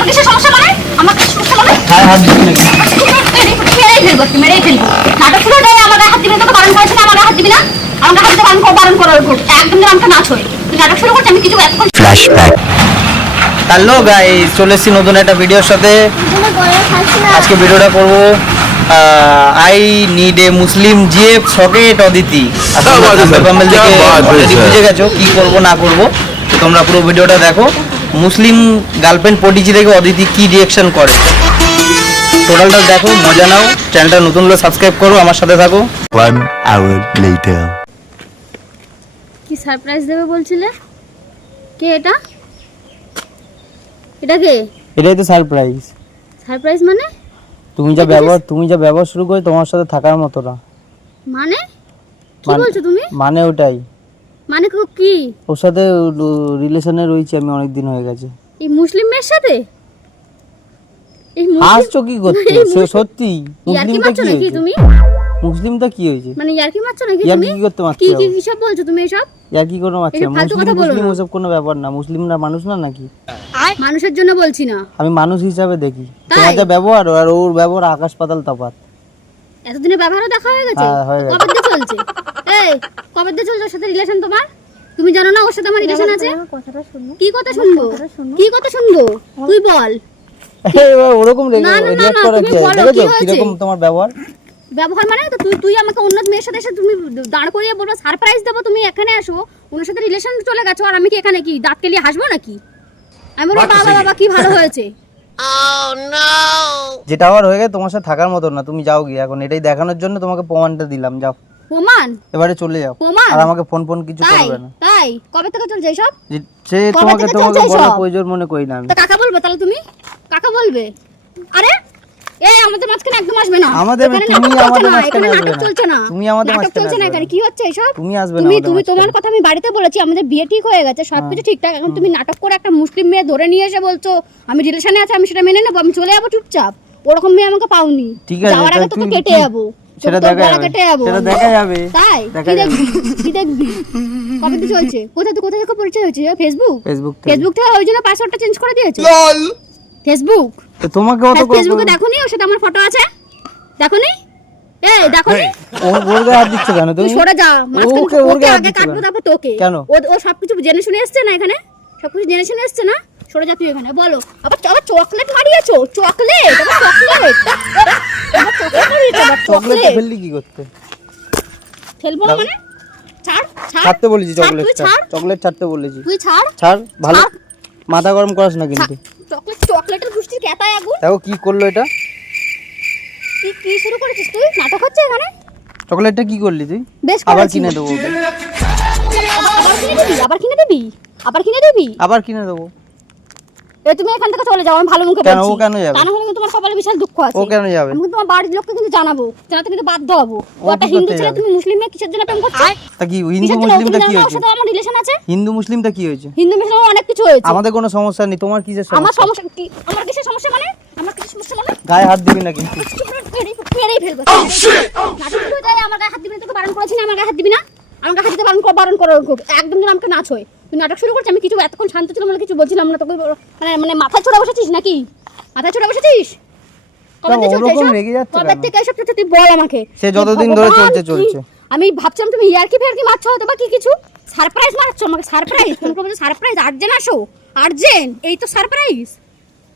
আমার কিসের সমস্যা মানে? আমার কিসের সমস্যা মানে? গায়ে হাত দিবি নাকি? মেরেই ফেলবো, মেরেই ফেলবো। নাটক শুরু হয়ে আমার গায়ে হাত দিবি না, তোকে বারণ করেছি না আমার গায়ে হাত দিবি না? আমার গায়ে হাত দিতে বারণ করার একদম যেন আমাকে না ছোঁয়। তুই নাটক শুরু করছিস, আমি কিছু এখন ফ্ল্যাশব্যাক। হ্যালো গাইস, চলে এসেছি নতুন একটা ভিডিওর সাথে। আজকে ভিডিওটা করব I need a Muslim GF socket Aditi. Bumble থেকে অলরেডি বুঝে গেছো কি করব না করব, তোমরা পুরো ভিডিওটা দেখো। মুসলিম গার্লফ্রেন্ড পটিজি থেকে অদিতি কি রিঅ্যাকশন করে টোটালটা দেখো, মজা নাও। চ্যানেলটা নতুন হলে সাবস্ক্রাইব করো, আমার সাথে থাকো। 1 hour later. কি সারপ্রাইজ দেবে বলছিলে? কে এটা? এটা কে? এটাই তো সারপ্রাইজ। সারপ্রাইজ মানে? তুমি যা ব্যবহার শুরু করে তোমার সাথে থাকার মতো না। মানে কি বলছো তুমি? মানে ওটাই, মানে কি? ওর সাথে রিলেশনে রয়েছে আমি অনেক দিন হয়ে গেছে। এই মুসলিম মেয়ের সাথে? এই হাসছো কি করতে? সত্যি মুসলিমটা কি নাকি হয়েছে? তুমি মুসলিমটা কি হয়েছে? মানে ইয়ার্কি মারছো নাকি ইয়ার্কি তুমি? কি করতে মারছো? কি সব বলছো তুমি এসব? ইয়ার্কি কোনো মারছো? মুসলিম ওসব কোনো ব্যাপার না। মুসলিমরা মানুষ না নাকি? মানুষের জন্য বলছি না, আমি মানুষ হিসাবে দেখি। তোমার যা ব্যবহার আর ওর ব্যবহার আকাশ পাতাল তফাৎ। এতদিনে ব্যবহারও দেখা হয়ে গেছে? হ্যাঁ, হয়ে গেছে। কবে দিয়ে চলছে? এই কবে দিয়ে চলছে ওর সাথে রিলেশন তোমার? তুমি জানো না ওর সাথে আমার রিলেশন আছে? কি কথা শুনবো? কি কথা শুনবো? তুই বল। ওরকম না, না, না, রিঅ্যাক্ট না, করা তুমি কি? বলো, দেখো কি তো হয়েছে? কিরকম তোমার ব্যবহার। ব্যবহার মানে তো তুই আমাকে অন্য মেয়ের সাথে এসে তুমি দাঁড় করিয়ে বলবো সারপ্রাইজ দেবো, তুমি এখানে আসো, ওনার সাথে রিলেশন চলে গেছো, আর আমি কি এখানে কি দাঁত কেলিয়ে হাসবো নাকি? আমি বলবো বাবা বাবা কি ভালো হয়েছে। যেটা আবার হয়ে গেছে তোমার সাথে থাকার মতো না। তুমি যাও গিয়ে, এখন এটাই দেখানোর জন্য তোমাকে প্রমাণটা দিলাম। যাও প্রমাণ? এবারে চলে যাও। প্রমাণ? আর আমাকে ফোন কিছু করবে না। তাই কবে থেকে চলছে এসব? সে তোমাকে বলা প্রয়োজন মনে করি না আমি। তা কাকা বলবে তাহলে? তুমি কাকা বলবে? আরে এই আমাদের মাঝখানে একদম আসবে না। আমাদের এখানে তুমি নাটক আমাদের চলছে না, মাঝখানে এখানে আসবে নাটক না। চলছে না। তুমি আমাদের নাটক মাঝখানে চলছে না আসবে এখানে। না। কি হচ্ছে এসব? তুমি আসবে না তুমি আমাদের তুমি মাঝখানে। তোমার কথা আমি বাড়িতে বলেছি, আমাদের বিয়ে ঠিক হয়ে গেছে, সবকিছু ঠিকঠাক। এখন তুমি নাটক করে একটা মুসলিম মেয়ে ধরে নিয়ে এসে বলছো আমি রিলেশনে আছি, আমি সেটা মেনে নেবো, আমি চলে যাবো চুপচাপ। ওরকম মেয়ে আমাকে পাওনি। ঠিক আছে, যাওয়ার আগে তো কেটে যাবো, সেটা দেখা যাবে। সেটা দেখা যাবে। তাই কি দেখবি? কি দেখবি? কবে থেকে চলছে? কোথা থেকে পরিচয় হয়েছে? ফেসবুক থেকে? ওই জন্য পাসওয়ার্ডটা চেঞ্জ করে দিয়েছো? ফেসবুক? তো তোমাকে অত ফেসবুকে দেখোনি ওর সাথে আমার ফটো আছে? দেখোনি? এই দেখোনি? ওর গায়ে হাত দিচ্ছ কেন তুমি? তুই সরে যা। ওকে আগে কাটবো তারপর তোকে। কেন? ও সবকিছু জেনে শুনে এসছে না এখানে? সবকিছু জেনে শুনে এসছে না? সরে যা তুই এখানে। বলো। আবার চকলেট মারিয়েছো? চকলেট? চকলেট ফেললি কি করতে? ফেলবো না মানে? ছাড়। ছাড়তে বলেছি তুই ছাড়। চকলেট ছাড়তে বলেছি। তুই ছাড়। ভালো মাথা গরম করাস না কিন্তু। চকলেটের গুষ্টির কেতায় আগুন। দেখো কি করলো এটা। কি শুরু করেছিস তুই? নাটক হচ্ছে এখানে? চকলেটটা কি করলি তুই? বেশ আবার করেছি। কিনে দেবো ওকে। আবার কিনে দিবি? আবার কিনে দেবো। তুমি এখান থেকে চলে যাও, আমি ভালো মুখে কেন? বলছি। ও কেন যাবে? তা না হলে কিন্তু তোমার কপালে বিশাল দুঃখ আছে। ও কেন যাবে? আমি তোমার বাড়ির লোককে কিন্তু জানাতে কিন্তু বাধ্য হবো। ও ওটা কি হিন্দু করতে ছেলে, যাবে? তুমি মুসলিম মেয়ে, কিসের জন্য প্রেম করছো? তা কি হিন্দু মুসলিমটা কি ওর হয়েছে? সাথে আমার রিলেশন আছে। হিন্দু মুসলিমটা কি হয়েছে? হিন্দু মুসলিম অনেক কিছু হয়েছে। আমাদের কোনো সমস্যা নেই, তোমার কিসের আমার সমস্যা? সমস্যা কি? আমার কিসের সমস্যা মানে? গায়ে হাত দিবি না কিন্তু। মেরেই ফেলবো। নাটক করে দেয়, আমার গায়ে হাত দিবি না, তোকে বারণ করেছি না আমার গায়ে হাত দিবি না? আমার গায়ে হাত দিতে বারণ করো একদম যেন আমাকে না ছোঁয়। তুই নাটক শুরু করছিস, আমি কিছু এতক্ষণ শান্ত ছিলাম বলে কিছু বলছিলাম না তোকে। মানে মাথায় চড়ে বসেছিস নাকি? মাথায় চড়ে বসেছিস? কবে থেকে চলছে ওরকম এসব? রেগে যাচ্ছে কবে কেন? থেকে এসব চলছে তুই বল আমাকে। সে যতদিন ধরে চলছে। আমি ভাবছিলাম তুমি ইয়ার্কি ফেয়ার্কি মারছো হয়তো বা কিছু সারপ্রাইজ মারছো আমাকে। সারপ্রাইজ? ফোন করে বলছো সারপ্রাইজ, আর্জেন্ট আসো, আর্জেন্ট, এই তো সারপ্রাইজ।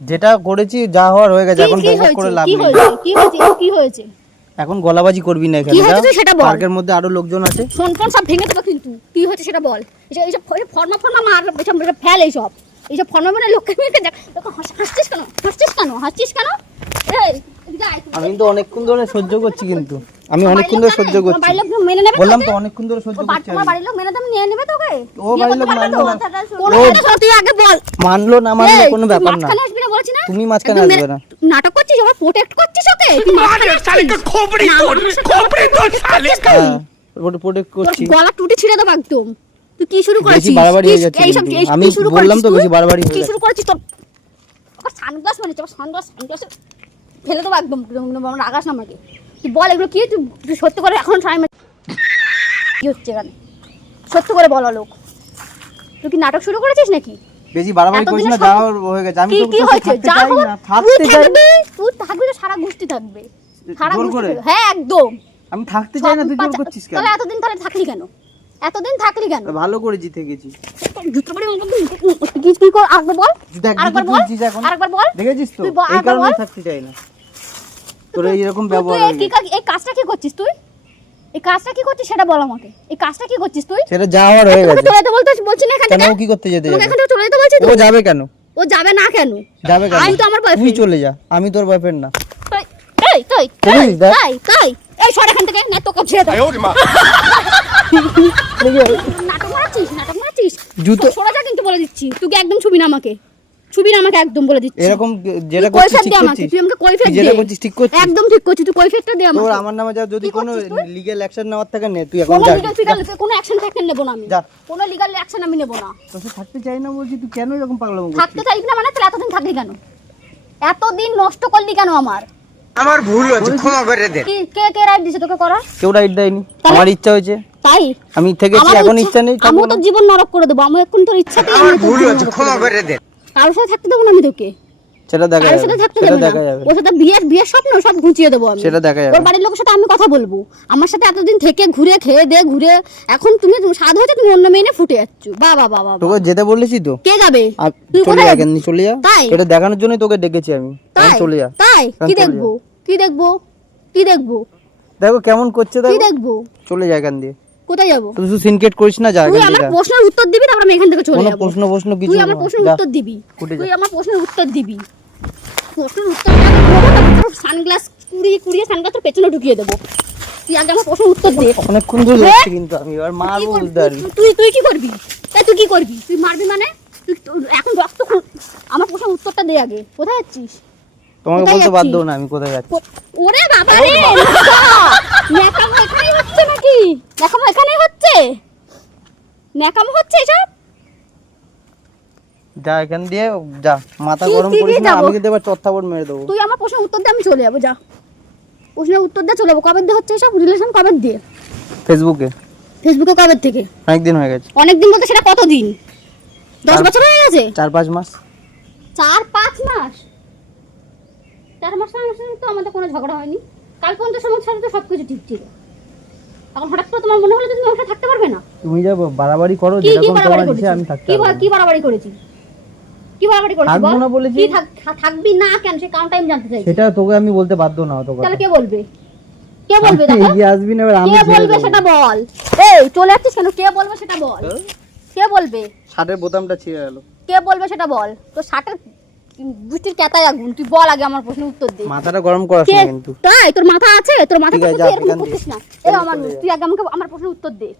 যেটা করেছি যা হওয়ার হয়ে গেছে, এখন বকবক করে লাভ নেই। কি হয়েছে? এখন গলাবাজি করবি না এখানে। কি হয়েছে তুই সেটা বল। পার্কের মধ্যে আরো লোকজন আছে। ফোন সব ভেঙে দেবো কিন্তু। কি হয়েছে সেটা বল। এইসব ফর্মা মার, এইসব ফেল, এইসব ফর্মা মানে লোককে হাসছিস কেন? এই এদিকে আয় তুই। আমি তো অনেকক্ষণ ধরে সহ্য করছি কিন্তু। আমি অনেকক্ষণ ধরে সহ্য করছি। তোমার বাড়ির লোক মেনে নেবে? বললাম তো অনেকক্ষণ ধরে সহ্য করছি। তোমার বাড়ির লোক মেনে নিয়ে নেবে তোকে? ও বাড়ির লোক মানলো না। তুই আগে বল। মানলো না মানলো কোনো ব্যাপার না। মাঝখানে আসবি না বলছি না? তুমি মাঝখানে আসবে না। নাটক করছিস, আবার প্রোটেক্ট করছিস ওকে। তুই মাঝখানে আসছিস। खोपड़ी तोड़ साले का। প্রোটেক্ট করছি। গলা টুটি ছিঁড়ে দেবো একদম। তুই কি শুরু করেছিস? বেশি বাড়াবাড়ি হয়ে যাচ্ছে কিন্তু। আমি বললাম তো বেশি বাড়াবাড়ি হয়ে কি যাচ্ছে। শুরু করেছিস তোর? আবার সানগ্লাস মানে সানগ্লাস ফেলে দেবো একদম। আমার আগাস না আমাকে। তুই বল এগুলো কি? তুই সত্যি করে এখন টাইম কি হচ্ছে এখানে? সত্যি করে বল লোক, তুই কি নাটক শুরু করেছিস নাকি? বেশি বাড়াবাড়ি এতদিনে করিস না, সব- যা হওয়ার হয়ে গেছে। আমি কি তো কি তোর হয়েছে সাথে যা থাকতে চাই হোক, না, তুই থাকতে চাই। থাকবি তো সারা গোষ্ঠী থাকবে, সারা জোর গোষ্ঠী করে? থাকবে। হ্যাঁ একদম। আমি থাকতে চাই না, তুই জোর পাঁচা- করছিস কেন? তাহলে এতদিন তাহলে থাকলি কেন? এতদিন থাকলি কেন? ভালো করে জিতে গেছি। জুতো পরে কি কর আরেকবার বল, দেখ আরেকবার জিতে বল, তুলছিস এখন, আরেকবার বল। দেখেছিস তো? তুই বল, এই আরেকবার কারণেই বল। থাকতে চাই না, তোর এইরকম তুই ব্যবহার হয়ে গেছে। এই কাজটা কি করছিস তুই? এই কাজটা কি করছিস সেটা বল আমাকে। এই কাজটা কি করছিস তুই? সেটা যা হওয়ার হয়ে তোমাকে গেছে। চলে যেতে বলছি না এখান কেন থেকে। ও কি করতে যেতে তোমাকে যাবে? এখান থেকে চলে যেতে বলছি তো। ও যাবে কেন? ও যাবে না কেন? যাবে কেন? আমি তো আমার তুই বয়ফ্রেন্ড। চলে যা, আমি তোর বয়ফ্রেন্ড না। এই তুই করিস দেখ। তাই এই সর এখান থেকে, না তো কব ছেড়ে দাও। 哎呦我的妈！ নাটক মারাচ্ছিস জুতো- সরা যা কিন্তু বলে দিচ্ছি। তুই কি একদম ছবি না আমাকে, ছবি না আমাকে একদম বলে দিচ্ছি। এরকম যেটা তুই করছিস কৈফিয়ত ঠিক দে আমাকে, করছিস? তুই আমাকে কৈফিয়ত তুই যেটা দে। করছিস ঠিক করছিস? একদম ঠিক করছিস, তুই কৈফিয়তটা দে আমাকে। তোর আমার নামে যা যদি কি কোনো করছিস তুই? লিগ্যাল অ্যাকশন নেওয়ার থাকে নে, তুই এখন কোনো যা। লিগ্যাল ফিগাল কোনো অ্যাকশন ফ্যাকশন নেব না আমি। যা। কোনো লিগ্যাল অ্যাকশন আমি নেব না। তোর সাথে থাকতে চাই না বলছি, তুই কেন এরকম পাগলামো থাকতে করছিস? চাইবি না মানে তাহলে এতদিন থাকলি কেন? এতদিন নষ্ট করলি কেন আমার? আমার ভুল হয়েছে, ক্ষমা করে দে। কি কে রাইট দিছে তোকে করা? কেউ রাইট দেয়নি, তাহলে? আমার ইচ্ছা হয়েছে, তাই আমি থেকেছি, আমার এখন ইচ্ছা নেই, থাকবো আমিও না। তোর জীবন নরক করে দেবো। আমি এখন তোর ইচ্ছাতেই আমার আমি তোর ভুল জীবন হয়েছে, নরক ক্ষমা করে দেবো। করে দে। কারোর সাথে থাকতে দেবো না আমি তোকে, সেটা দেখা কারোর যাবে, সাথে থাকতে সেটা দেবো না। দেখা যাবে, ওর সাথে বিয়ের স্বপ্ন সব ঘুচিয়ে দেবো আমি। সেটা দেখা যাবে। ওর বাড়ির লোকের সাথে আমি কথা বলবো। আমার সাথে এতদিন থেকে ঘুরে খেয়ে দে ঘুরে এখন তুমি স্বাদ হয়েছে, তুমি অন্য মেয়ে নিয়ে ফুটে যাচ্ছ। বাবা বাবা তোকে যেতে বলেছি তো, কে যাবে? আর তুই চলে কোথায় যা, যাবি? কেন চলে যা, তাই? এটা দেখানোর জন্যই তোকে ডেকেছি আমি। তাই এখন চলে যা, তাই এখন কি চলে দেখবো? কি দেখবো? কি দেখবো? দেখো কেমন করছে, কি দেখো, দেখবো? চলে যা এখান দিয়ে। কোথায় যাবো? তুই শুধু সিনকেট করিস না, যা তুই এখান আমার দিয়ে যা। প্রশ্নের উত্তর দিবি, তারপর আমি এখান থেকে চলে কোনো যাবো। প্রশ্ন কিছু তুই আমার না, প্রশ্নের যা। উত্তর দিবি। কুটে যা। তুই আমার প্রশ্নের উত্তর দিবি। প্রশ্নের উত্তর সানগ্লাস কুড়িয়ে সানগ্লাস তোর পেছনে ঢুকিয়ে দেবো। তুই আগে আমার প্রশ্নের উত্তর দে। অনেকক্ষণ ধরে হ্যাঁ? যাচ্ছে কিন্তু আমি এবার কি মারবো, করবি? বুঝতে পারবি। তুই কি করবি? তুই কি করবি? তুই মারবি মানে? এখন রক্ত আমার প্রশ্নের উত্তরটা দে আগে। কোথায় যাচ্ছিস? তোমাকে কোথায় বলতে যাচ্ছিস? বাধ্য না আমি কোথায় যাচ্ছি। ওরে বাবা রে, ন্যাকামো এখানেই হচ্ছে নাকি? ন্যাকামো এখানেই হচ্ছে? ন্যাকামো হচ্ছে এসব? যা এখান দিয়ে যা, মাথা কি- গরম কি করিস দিয়ে না, যাবো? আমি কিন্তু এবার চত্থাবট মেরে দেবো। তুই আমার প্রশ্নের উত্তর দে, আমি চলে যাবো। যা, প্রশ্নের উত্তর দে, চলে যাবো। কবে দিয়ে হচ্ছে এসব রিলেশন? কবে দিয়ে? ফেসবুকে ফেসবুকে কবে থেকে? অনেকদিন হয়ে গেছে, অনেকদিন বলতে সেটা কতদিন? 10 বছর হয়ে গেছে? 4-5 মাস। 4-5 মাস? 4 মাস তো আমাদের কোনো ঝগড়া হয়নি। কাল পর্যন্ত সময় সাথে তো সবকিছু ঠিক ছিল। এখন হঠাৎ করে তোমার মনে হলো যে তুমি আমার সাথে থাকতে পারবে না? তুমি যা বাড়াবাড়ি করো, কি যেরকম বাড়াবাড়ি তোমার ইচ্ছে করেছি? আমি থাকতে কি পারবো না। কি বাড়াবাড়ি করেছি? কি বাড়াবাড়ি করেছি থাকবো বল? না বলেছি। কি থাকবি না কেন সে কারণটা আমি জানতে চাই। সেটা তোকে আমি বলতে বাধ্য না, তো কথা তাহলে কে বলবে? কে বলবে দাদা? এগিয়ে আসবি না, এবার আমি কে ছেড়ে বলবে দেবো। সেটা বল। এই চলে যাচ্ছিস কেন? কে বলবে সেটা বল। কে বলবে? শার্টের বোতামটা ছিঁড়ে গেল। কে বলবে সেটা বল। তো শার্টের গুষ্টির কেতায় আগুন। তুই বল আগে আমার প্রশ্নের উত্তর দে। মাথাটা গরম করাস কে? না কিন্তু। তাই তোর মাথা আছে? তোর মাথা ঠিক আছে, আছে? যা, তুই এরকম এখান থেকে। করছিস না। এই আমার তুই আগে আমাকে আমার প্রশ্নের উত্তর দে।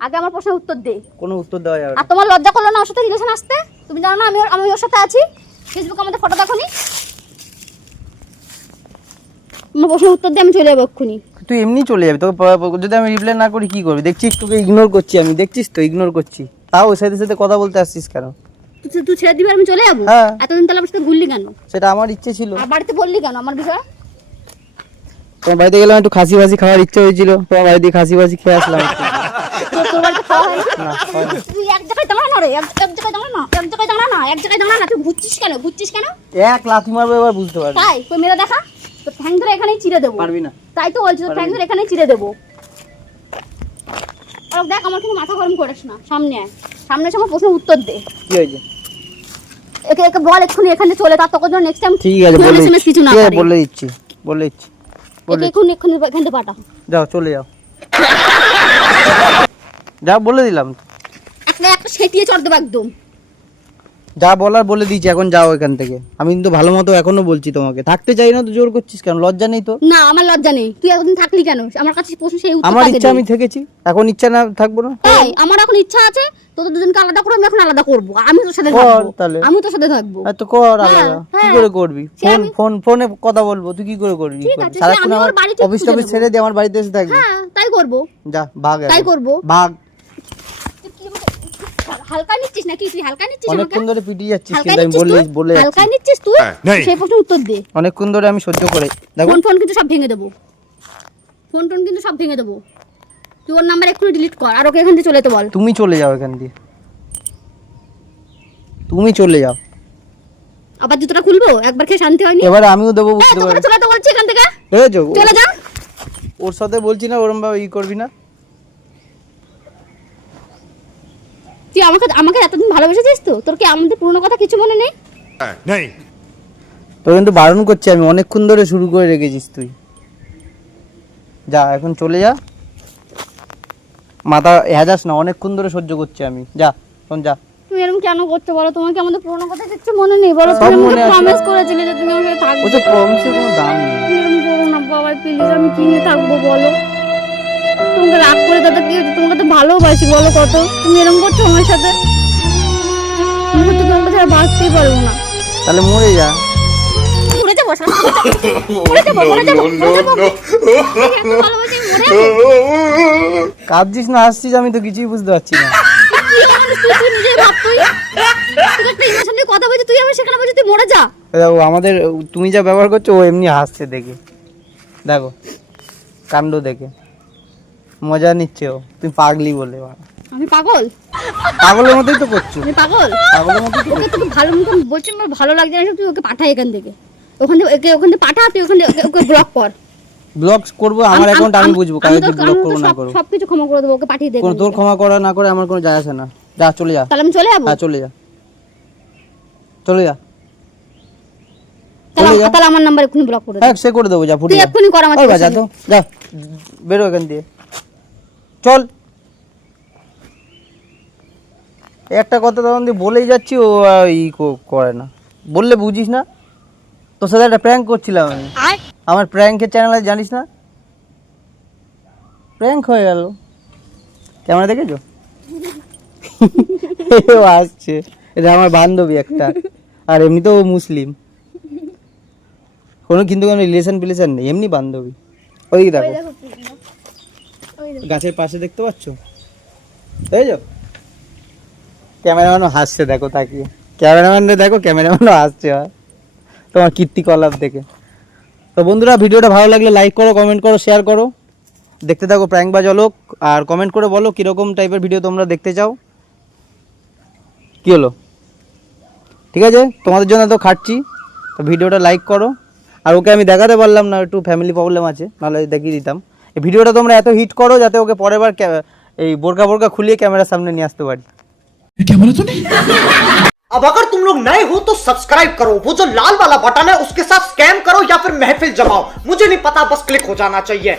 আগে আমার প্রশ্নের উত্তর দে। কোনো উত্তর দেওয়া যাবে আর না। তোমার লজ্জা করলো না ওর সাথে রিলেশন আসতে? তুমি জানো না আমি ওর সাথে আছি? ফেসবুকে আমাদের ফটো দেখোনি? আমার প্রশ্নের উত্তর দিয়ে আমি চলে যাবো এক্ষুনি। তুই এমনি চলে যাবি, তোকে যদি আমি রিপ্লাই না করি কি করবি? দেখছিস তোকে ইগনোর করছি আমি, দেখছিস তো ইগনোর করছি, তাও ওর সাথে সাথে কথা বলতে আসছিস কেন? তুই ছেড়ে দিবি আর আমি চলে যাবো? হ্যাঁ। এতদিন তাহলে আমার সাথে ঘুরলি কেন? সেটা আমার ইচ্ছে ছিল। আর বাড়িতে বললি কেন আমার বিষয়ে? তোমার বাড়িতে গেলাম, একটু খাসি ভাসি খাওয়ার ইচ্ছে হয়েছিল, তোমার বাড়িতে খাসি ভাসি খেয়ে আসলাম একটু। তোর বাড়িতে খাওয়া হয় না? না, হয় না। তুই এক জায়গায় দাঁড়া না রে, এক জায়গায় দাঁড়া না, এক জায়গায় দাঁড়া না, এক জায়গায় দাঁড়া না। তুই ঘুরছিস কেন? এক লাথি মারবো, এবার বুঝতে পারবি। তাই তুই মেরে দেখা, তোর ঠ্যাং ধরে এখানেই চিড়ে দেবো। পারবি না। তাই তো বলছি, তোর ঠ্যাং ধরে এখানেই চিড়ে দেবো। আর দেখ আমার কিন্তু মাথা গরম করিস না, সামনে আয়, সামনে এসে আমার প্রশ্নের উত্তর দে। কি হয়েছে? একে বল এক্ষুনি এখানে চলে, তার তোকে জন্য নেক্সট টাইম ঠিক আছে, বলে SMS কিছু না দিচ্ছি। করে। বলে দিচ্ছি, বলে দিচ্ছি, বলে একে এক্ষুনি এখান থেকে পাঠা। যাও, চলে যাও, যা বলে দিলাম। একটা সেটিয়ে চড় দেবো একদম। যা বলার বলে দিয়েছি, এখন যাও এখান থেকে। আমি কিন্তু ভালো মতো এখনো বলছি তোমাকে, থাকতে চাই না তো জোর করছিস কেন? লজ্জা নেই তো? না আমার লজ্জা নেই। তুই এতদিন থাকলি কেন? আমার কাছে প্রশ্ন সেই উত্তর আমার আগে ইচ্ছা দে। আমি থেকেছি, এখন ইচ্ছা না থাকবো না? তাই আমার এখন ইচ্ছা আছে তোদের দুজনকে আলাদা করে আমি এখন আলাদা করবো। আমি তোর সাথে কর থাকবো, তাহলে। আমি তোর সাথে থাকবো। তো কর হ্যাঁ, আলাদা। কি হ্যাঁ। করে করবি? সে আমি- ফোনে কথা বলবো, তুই কি করে করবি? ঠিক আছে, সে সারাক্ষণ আমি আমার ওর বাড়িতে অফিস খুঁজে টফিস নেবো। ছেড়ে দিয়ে আমার বাড়িতে এসে থাকবি? হ্যাঁ তাই করবো। যা ভাগ, তাই এখন। করবো। ভাগ। তুই কি আমাকে হালকা নিচ্ছিস নাকি? তুই হালকা নিচ্ছিস আমাকে? অনেকক্ষণ ধরে পিটিয়ে যাচ্ছিস, হালকা কিন্তু আমি নিচ্ছিস তুই? বলে হালকা যাচ্ছি। নিচ্ছিস তুই? নেই। সেই প্রশ্নের উত্তর দে। অনেকক্ষণ ধরে আমি সহ্য করে, দেখো ফোন কিন্তু সব ভেঙে দেবো। ফোন কিন্তু সব ভেঙে দেবো। তুই ওর নাম্বার এক্ষুনি ডিলিট কর আর ওকে এখান থেকে চলে যেতে বল। তুমি চলে যাও এখান দিয়ে। তুমি চলে যাও। আবার জুতোটা খুলবো, একবার খেয়ে শান্তি হয়নি। এবারে আমিও দেবো, এই, বুঝতে তোকে পারি। চলে তো বলছি এখান থেকে, বুঝেছো? চলে যা। ওর সাথে বলছি না ওরম ভাবে করবি না। তুই আমাকে আমাকে এতদিন ভালোবেসেছিস তো, তোর কি আমাদের পুরনো কথা কিছু মনে নেই? তোর কিন্তু বারণ করছি আমি, অনেকক্ষণ ধরে শুরু করে রেখেছিস তুই। যা এখন চলে যা, মাথা হেজাস না, অনেকক্ষণ ধরে সহ্য করছি আমি। যা এখন যা। তুমি এরকম কেন করছো বলো? তোমার কি আমাদের পুরনো কথা কিছু মনে নেই বলো? সব তুমি মনে আমাকে আছে। প্রমিস করেছিলে যে তুমি আমার সাথে থাকবে। ও তো প্রমিসের কোনো দাম নেই। তুমি এরকম করো না বাবা, প্লিজ। আমি কি নিয়ে থাকবো বলো? তোমাকে রাগ করে দাদা কি হচ্ছে? তোমাকে তো ভালোবাসি বলো কত, তুমি এরকম করছো আমার সাথে? আমি তো তোমাকে ছাড়া বাঁচতেই পারবো না। তাহলে মরে যা। মরে যাবো, মরে যাবো, মরে যাবো, মরে যাবো। এত ভালোবাসি, মরে যাবো। কাঁদছিস না হাসছিস আমি তো কিছুই বুঝতে পারছি না। তুই নিজেই ভাব, তুই একটা ইমোশন নিয়ে কথা বলছিস, তুই আমার সেখানে বলছিস তুই মরে যা। দেখো আমাদের, তুমি যা ব্যবহার করছো ও এমনি হাসছে দেখে, দেখো কাণ্ড দেখে মজা নিচ্ছে ও। তুমি পাগলি বলে, আমি পাগল? পাগলের মতোই তো করছো, আমি পাগল? পাগলের মতোই তো ওকে তোকে ভালো মতন বলছি, আমার ভালো লাগছে না, তুই ওকে পাঠা এখান থেকে, ওখান থেকে পাঠা, তুই ওখান থেকে ওকে ব্লক কর। ব্লগ করবো আমার অ্যাকাউন্ট আমি বুঝবো, কাকে কি ব্লগ করবো না করবো। সবকিছু ক্ষমা করে দেবো, ওকে পাঠিয়ে দে। কোনো তোর ক্ষমা করা না করে আমার কোনো যায় আসে না। যা চলে যা। তাহলে আমি চলে যাবো? হ্যাঁ চলে যা, চলে যা। চলে যা। তাহলে আমার নাম্বার এক্ষুনি ব্লক করে দে। হ্যাঁ সে করে দেবো, যা ফুটে তুই যা। এক্ষুনি কর আমার ওই চোখের বাজা তো, যা বেরো এখান দিয়ে, চল। একটা কথা তখন দিয়ে বলেই যাচ্ছি, ও করে না, বললে বুঝিস না। তোর সাথে একটা প্র্যাঙ্ক করছিলাম আমি, আমার প্র্যাঙ্কের চ্যানেলে জানিস না, প্র্যাঙ্ক হয়ে গেল। ক্যামেরা দেখেছো? ও আসছে, এটা আমার বান্ধবী একটা, আর এমনিতেও ও মুসলিম, কোনো কিন্তু কোনো রিলেশন ফিলেশন নেই, এমনি বান্ধবী। ওই দেখো গাছের পাশে দেখতে পাচ্ছ, দেখেছো? ক্যামেরাম্যানও হাসছে, দেখো তাকিয়ে, ক্যামেরাম্যানরে দেখো, ক্যামেরাম্যানও হাসছে তোমার কীর্তিকলাপ দেখে। তো বন্ধুরা, ভিডিওটা ভালো লাগলে লাইক করো, কমেন্ট করো, শেয়ার করো, দেখতে থাকো প্র্যাঙ্ক বা জলক, আর কমেন্ট করে বলো কীরকম টাইপের ভিডিও তোমরা দেখতে চাও। কী হলো? ঠিক আছে, তোমাদের জন্য তো খাটছি, তো ভিডিওটা লাইক করো। আর ওকে আমি দেখাতে পারলাম না, একটু ফ্যামিলি প্রবলেম আছে, নাহলে দেখিয়ে দিতাম। এই ভিডিওটা তোমরা এত হিট করো যাতে ওকে পরের বার এই বোরকা খুলিয়ে ক্যামেরার সামনে নিয়ে আসতে পারি। अब अगर तुम लोग नए हो तो सब्सक्राइब करो, वो जो लाल वाला बटन है उसके साथ स्कैम करो या फिर महफिल जमाओ, मुझे नहीं पता, बस क्लिक हो जाना चाहिए।